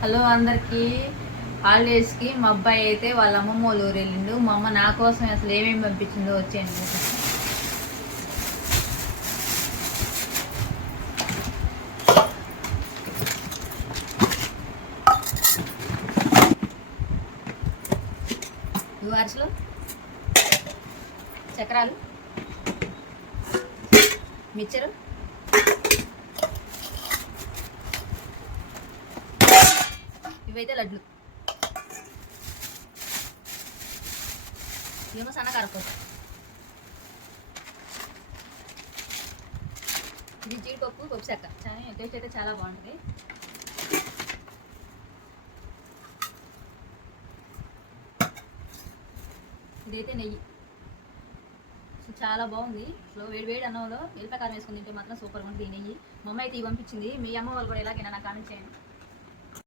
Hello అందరికీ. హాలిడేస్కి మా అబ్బాయి అయితే వాళ్ళ అమ్మమ్మ వాళ్ళ ఊరు వెళ్ళిండు. మా అమ్మ నా కోసం అసలు ఏమేమి పంపించిందో వచ్చేయండి. ఇవి అరిసెలు, చక్రాలు, మిక్చరు, ఇవైతే లడ్లు, ఇవేమో సన్నకారపూస, ఇది జీడిపప్పు పప్పు చెక్క. టేస్ట్ అయితే చాలా బాగుంటుంది. ఇదైతే నెయ్యి, చాలా బాగుంది. సో వేడి అన్నంలో ఎల్లిపాయ కారం వేసుకుని తింటే మాత్రం సూపర్గా ఉంటుంది ఈ నెయ్యి. మా అమ్మ అయితే ఇవి పంపించింది. మీ అమ్మ వాళ్ళు కూడా ఎలాగైనా నాకు కామెంట్ చేయండి.